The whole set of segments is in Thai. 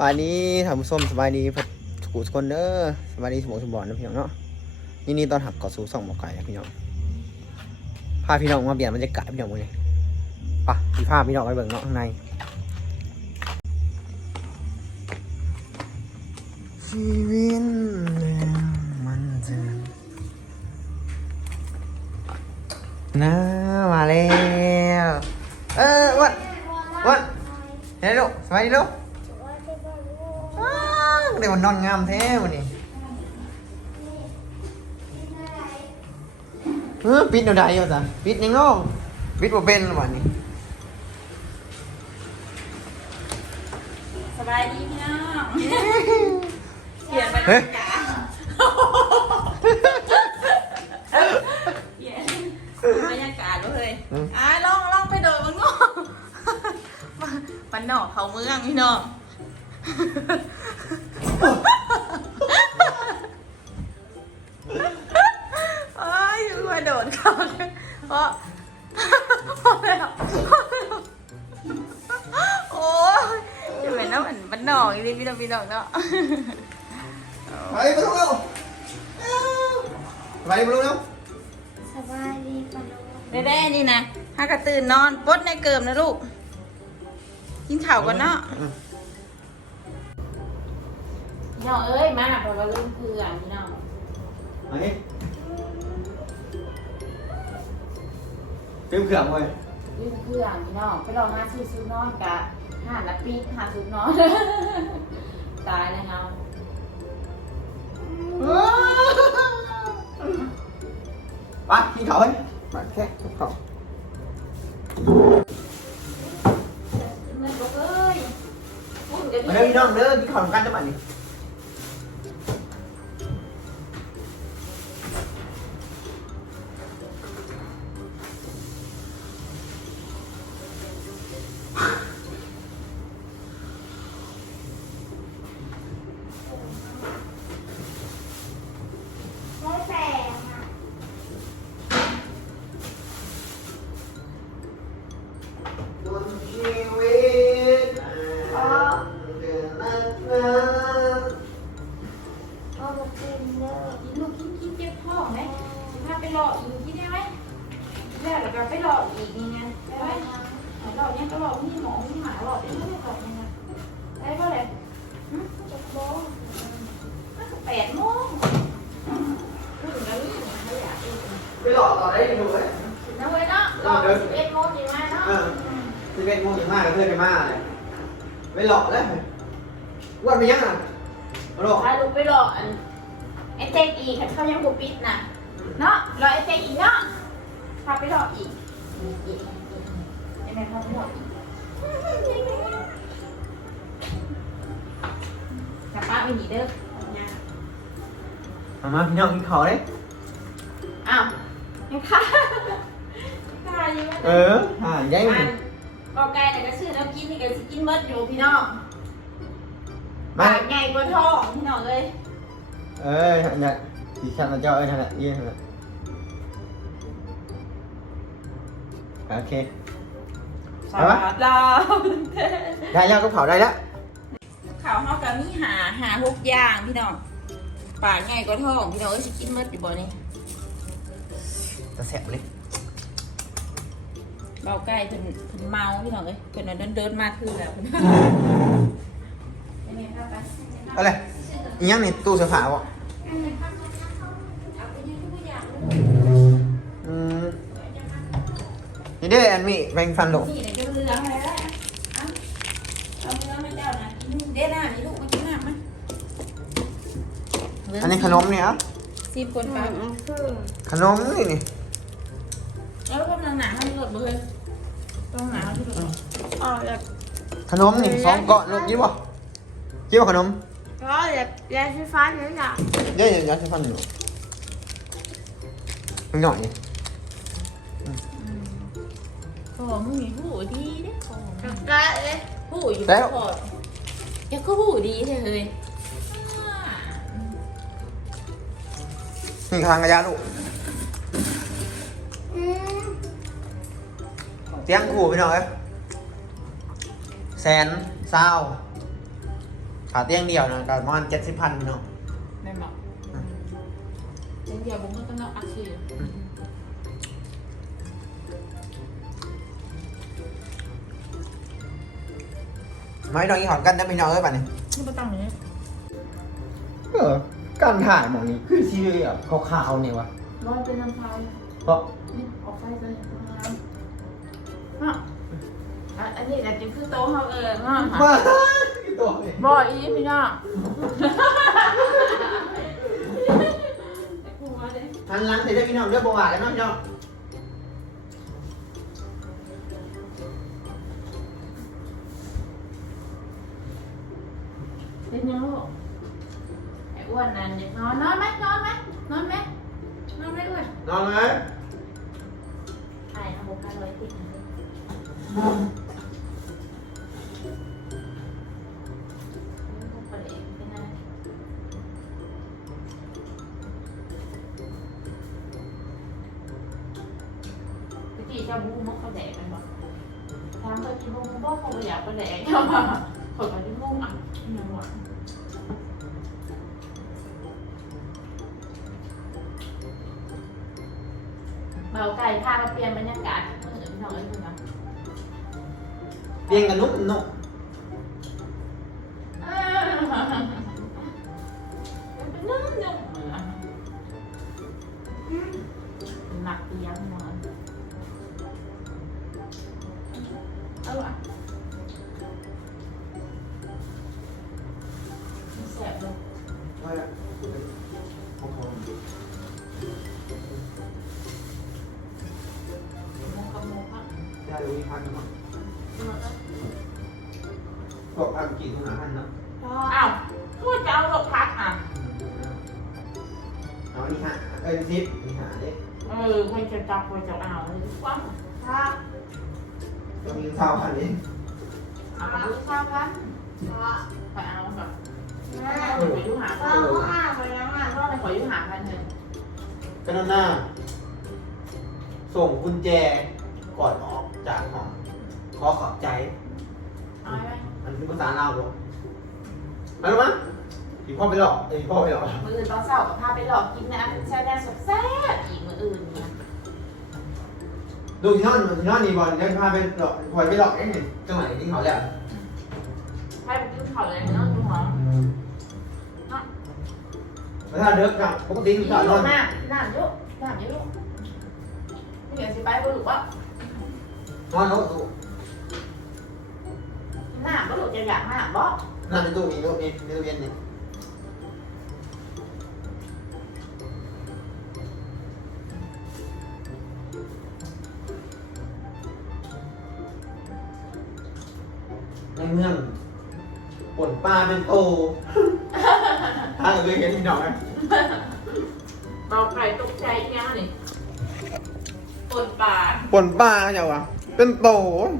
บายนี้ท่านผู้ชมสบายดีพัดสกูสกอนเด้อสบายดีสมองสมบอลนะพี่น้องเนาะนี่นี่ตอนหักกาะสูสองหมอกไก่นะพี่น้องพาพี่น้องมาเปลี่ยนบรรยากาศพี่น้องเลยป่ะพี่พาพี่น้องไปเบิ่งเนาะข้างในชีวิตมันจะน้ามาแล้ว เออวัดวัดเฮ้ยลูกสบายดีลูก เดี๋ยวมันนอนงามแท้วันนี้เออปิดเดี๋ยวใดอยู่จ้ะปิดยังง้อปิดบ่เป็นวันนี้สบายดีพี่น้องเปลี่ยนบรรเฮ้ยยากาศเปลี่ยนบรรยากาศเลยอะลองลองไปโดดมันงอมันนอกเขาเมืองพี่น้อง น้ำมันมันนอกอีนี่พี่น้องพี่น้องเนาะ ไปไปลูกเร็วไปไปลูกเร็วสบายดีปะลูกได้ๆนี่นะถ้ากระตื่นนอนปดในเกิมนะลูก กินข้าวก่อนเนาะพี่น้องเอ้ยมาเพราะว่าลืมเพื่อนพี่น้องมานี่เตรียมเครื่องไว้ลืมเพื่อนพี่น้องไปลองหาซื้อซุปนอนกะ ห้าละปีหาซุปนอนตายเลยเงาไปกินเขาวเฮ้ยมาแค่กินข้าวเมื่อบอกเอ้ยพูดกันมาเด้อพี่น้องเด้อกินข้าวกันจะมานี่ ดวงชีวิตอ่าเดือนละนะเอาไปกินเด้อกินลูกกินกินเจ็บท้องไหมถ้าไปรออีกกินได้ไหมแล้วเดี๋ยวก็ไปรออีกนี่ไงได้ไหมหลอดยังก็หลอดมีหมอมีหมาหลอดยังไม่ได้หลอดยังไงได้ก็เลยจะโบ้แปดโมงพูดถึงแล้วยากเองไปหลอต่อได้ดูไห เอ็ดโมงถึงห้ากับเพื่อนมาเลยไปหลอกแล้ววันไปยังอะมาหลอกพาลูกไปหลอดอันไอเจ๊กอีกเขายังบุปิดนะเนาะรอไอเจ๊กอีกเนาะพาไปหลอกอีกอีกไอแม่พาไปหลอดอีกจับป้าไปหนีเด้อมามาพี่น้องกินข้าวเลยอ้าวยังค่ะค่ะยังไม่เอออ่ายัยอันบอ กไก่แต่ก็ซื้อน้ำกินนี่ก็สิกินเบิดอยู่พี่น้องมาปากใหญ่กว่าท้องพี่น้องเลยเอ้ยเนี่ยดีชันมาเจ้าเอ้ยนั่นแหละยี่นั่นแหละโอเคสวัสดีได้แล้วก็เผาได้แล้วข่าวเฮากับมีหาหาหกอย่างพี่น้องปากใหญ่กว่าท้องพี่น้องเอ้ยสิกินเบิดอยู่บ่นี่จะแสบเลยเบาไก่เพิ่นเพิ่นเมาพี่น้องเอ้ยเพิ่นเดินเดินๆมาคือแล้วเพิ่นเป็นไงครับไปเอาเลยอีหยังนี่ตู้เสื้อผ้าบ่เอาไปยืนทุกอย่างเลยอืมนี่เด้ออันมีแบ่งฟันโดนี่เดี๋ยวจะเรือให้แล้วเอาเอาเรือให้เจ้านะกินเด้หน้านี่ลูกมากินน้ำมาอันนี้ขนมเนี่ยครับซีบคนไปคือขนมนี่นี่แล้วพวกนางหนาให้หลดเลย ต้องหนาที่หลดอ๋อแบบขนมนี่สองก้อนลูกยิ้มบ่ยิ้มบ่ขนมก็แบบยาสีฟันนี่แหละเดี๋ยวๆยัดใส่ฟันอยู่มันหน่อยนี่ขอมึงมีหูดีเด้ขอกับกระเลยหูอยู่ขอแกก็หูดีเท่เลยนี่ทางกระยาลูก เตียงขู่พี่น้องเอ้ยแสนเศร้าขาเตียงเดียวนะก็ประมาณเจ็ดสิบพันเนาะแม่นบอกเป็นเดียวบุ้งก็ต้องเอาอาชีพไม่ต้องอีหอนกันได้ไม่น้อยป่ะเนี่ยนี่ก็ตั้งอย่างนี้เออการถ่ายหมองนี้คือชีวิตแบบขาวๆเนี่ยวะ ร้อยเป็นน้ำพายเพราะ นี่ออกไฟเลย ฮะอะอันนี้แหละจึงคือโต๊ะเขาเออฮะมาตัวเลยบ่อีพี่น้าแต่กูมาเลยหันหลังใส่ได้พี่น้องเรียกบัวหวานกันเนาะพี่น้องเป็นยังลูกไอ้อ้วนนั่นอยากนอนนอนไหมนอนไหมนอนไหมนอนไหมอ้วนนอนไหม พี่จะบูมกเขาแดกกันบ่ทำไปกินบูมบอกเขาอยากไปแดกเขามาคนมาที่มุ่งอะยังหวานเบาไก่พามาเปลี่ยนบรรยากาศ เตียงกันนุ่มนุ่มเออเป็นนึ่งนึ่งหนักเตียงนอนเอาล่ะแสบเลยว่าโอ้โหโมกกับโมกอะได้รู้อีกพันมั้ง พวกพันกี่ทุนพันเนาะอ้าวพูดจะเอาหลบพักอะ เอานี่ฮะเอ้ยซิปนี่ฮะเด็กเออใครจะจับใครจะเอาเลยว่าครับจะมีข้าวพันนี้เอาไปดูข้าวกันครับไปเอาแบบแม่ไปดูหาพ่อเขาอ่านไปแล้วอะก็ไปขอยุหาพันหนึ่งก็นั่นหน้าส่งกุญแจก่อนออกจากห้อง ขอขอบใจ เอาไหมมันคือภาษาลาวบ่มาดูมั้ยพี่พ่อไปหลอกเอ้ยพี่พ่อไปหลอกมืออื่นตอนเช้าพาไปหลอกกินนะแซ่บแซ่บแซ่บอีกมืออื่นเนี่ยดูที่นอนที่นอนนี่บอลเดี๋ยวพาไปหลอกพอยไปหลอกเองนี่จังหวะที่เขาแล้วให้ไปกินข้าวเลยเนาะดูหอมแล้วถ้าเด็กกับปกตินี่เขานอนน้ำน้ำเยอะน้ำเยอะนี่เดี๋ยวสิไปบ่ลูกว่านอนโน้ต ตู้น้ำบ่ลูกจะอยากน้ำบ่นั่นในตู้มีตู้มีในตู้เย็นนี่ในเมืองปนปลาเป็นโตถ้าเราเคยเห็นที่ดอกไหมเบาไข่ตกใจเนี่ยนี่ปนปลาปนปลาเจ้าวะเป็นโต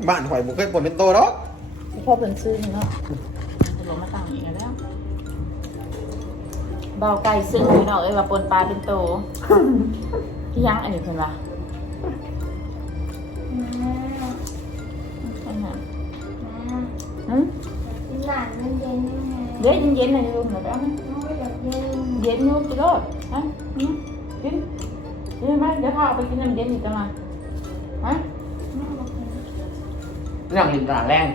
บ้านข่อยบุเคยปนเป็นโตหรอก พ่อเป็นซื้อเนาะจะลงมาตั้งอีกแล้วเบาไก่ซึ่งพี่น้องเอ้ยว่าปนปลาเป็นโตที่ยังอันนี้เพิ่นว่าแม่อันนั้นแม่หืมกินหลานมันเย็นยังไงเดี๋ยวเย็นๆหน่อยลูกหน่อยได้ไหมน้องก็อยากเย็นเย็นอยู่กินรสฮะอืมกินกินไหมเดี๋ยวพาเอาไปกินน้ำเย็นอีกจังหน่อยฮะแม่บอกเลยเรื่องลินตราแรง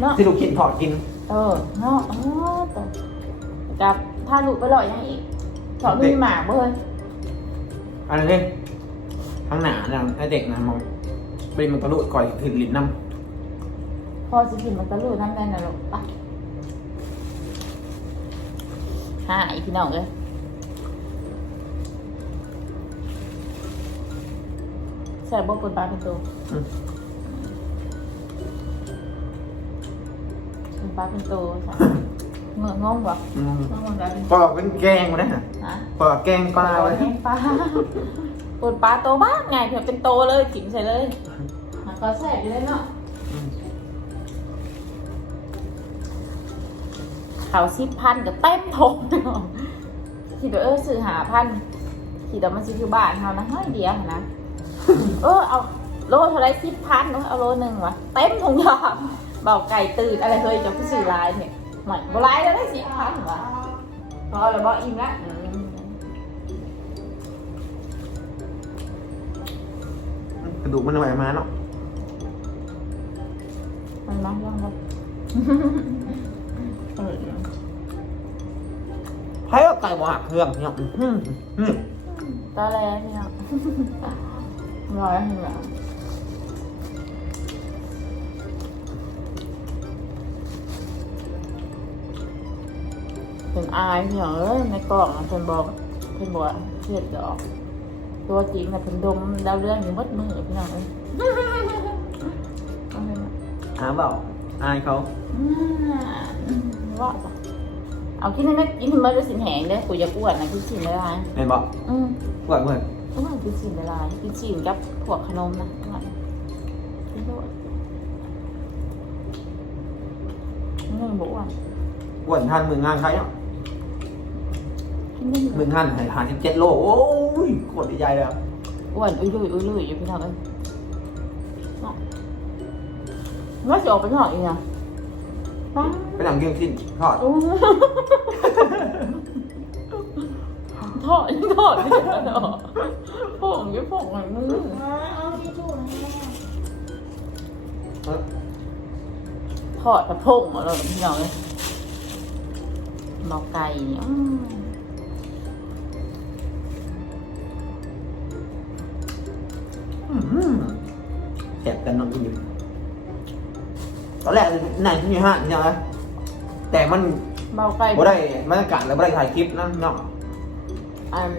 เนาะ ที่ลูกกินพอกินเออเนาะอ๋อแต่กับถ้าลูกไปหล่อยยังอีกสอนมีหมาเบ้ยอะไรเนี่ยข้างหน้าเนี่ยไอเด็กนะมองเป็นมันตะลุก่อยถึงลิ้นน้พอสิกินมันก็ลูกน้ำแน่นนะลูกไปหาอีพี่น้องเลยใส่บ่ปนปลาเป็นตัวำอืม ปนปลาเป็นตัวใส่เงือกงงบ่อืมงงปนปลาเป็นก็เป็นแกงมาได้ฮะฮะก็แกงปลาไว้แกงปลาปนปลาโตบ้างไงเผื่อเป็นโตเลยกินใส่เลยมันก็แซ่บอยู่เลยเนาะอืมเขาสิบพันกับเต็มทงเนาะคิดว่าเออซื้อหาพันคิดว่ามันซื้ออยู่บ้านเขานะเฮ้ยเดียวนะ เออเอาโลเท่าไรสิบพันเนาะเอาโลหนึ่งวะเต็มทงยาง เบาไก่ตื่นอะไรเคยจะผู้สื่อลายเนี่ยหมันบรายแล้วได้สิพันวะพอแล้วบอกอิ่มละอืมกระดูกมันทำไมมาเนาะมันมาลองดูเออไพ่ก็ไก่บ่หักเครื่องพี่น้องอืมอืมตาแลเนี่ยร้อยเหรอ เป็นอายเหรอในกล่องเพิ่นบอกเพิ่นบอกว่าเทียดดอก ตัวจริงนะเพิ่นดมดาวเรืองอยู่มัดมือพี่น้องเอ้ยเอาไปมาหาเปล่าอายเขาอืมว่าจ้ะเอากินให้แม่กินให้แม่ด้วยสินแหงเด้อกูจะอ้วนนะกินสินละลายเห็นบอกอืมปวดเพื่อนอ้วนกินสินละลายกินสินกับพวกขนมนะอ้วนกินด้วยนี่มันบอกว่าปวดท่านมืองานใครเนาะ กินได้มืองานหายหาสิบเจ็ดโล โอ้ยโคตรดีใจเลยอะอ้วนอุ้ยลุยอุ้ยลุยอยู่พี่น้องเอ้ยเนาะว่าจะออกไปหน่อยอีกนะปังไปหนังเกี่ยงสิ้นทอดโอ้ทอดทอดนี่กันเหรอผงยี่ผงอะไรมึงมาเอาที่ถูกแม่ทอดกระพงมาเลยพี่น้องเลยหมอไก่เนี่ย แสบกันน้องกินอยู่ตอนแรกนั่งที่นี่ห้างใช่ไหมแต่มันเบาไก่บ่ได้บรรยากาศแล้วบ่ได้ถ่ายคลิปนะเนาะอัน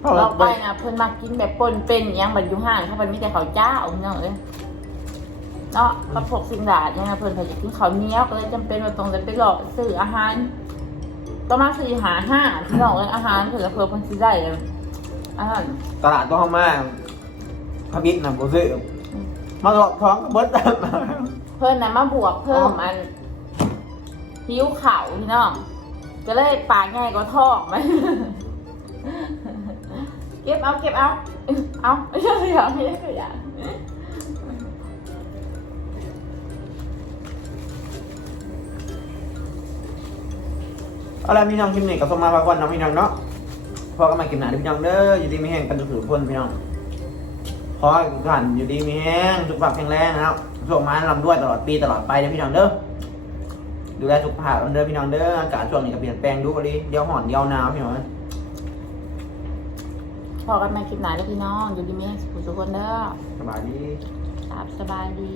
เพราะเราเราไปนะเพิ่นมากินแบบปนเป็นอิหยังบัดอยู่ห้างถ้ามันมีแต่ข้าวเจ้าพี่น้องเลยเนาะกระพกสิงดาดเนี่ยนะเพิ่นเขาจะกินข้าวเหนียวก็เลยจำเป็นว่าตรงจะไปหลอกซื้ออาหารก็มาซื้อหาห้าพี่น้องเลยอาหารเผื่อเผื่อเพิ่นสิได้เลยอาหารตลาดต้องเข้ามา พบิ๊กนำโบซื้อมาหลอกท้องก็เบิดแต่เพิ่นน่ะมาบวกเพิ่มอันหิวเข่าวพี่น้องก็เลยปากง่ายกว่าท้องไหมเก็บเอาเก็บเอา เอาไม่ใช่อย่างไม่ใช่อย่างเอาละพี่น้องคลิปนี้ก็ส่งมาพักผ่อนเนาะพี่น้องเนาะพอก็มากินหนาเด้อพี่น้องเด้ออยู่ดีมีแห้งกันทุกๆคนพี่น้อง พอทุกท่านอยู่ดีมีแห้งสุขภาพแข็งแรงนะครับส่งมาลำด้วยตลอดปีตลอดไปเด้อพี่น้องเด้อ ดูแลสุขภาพกันเด้อพี่น้องเด้อ อากาศช่วงนี้ก็เปลี่ยนแปลงดูก็ดีเดี๋ยวห่อนเดี๋ยวหนาวพี่น้องพอกันมาคลิปไหนแล้วพี่น้อง อยู่ดีมีสุขสุขคนเด้อสบายดี ครับสบายดี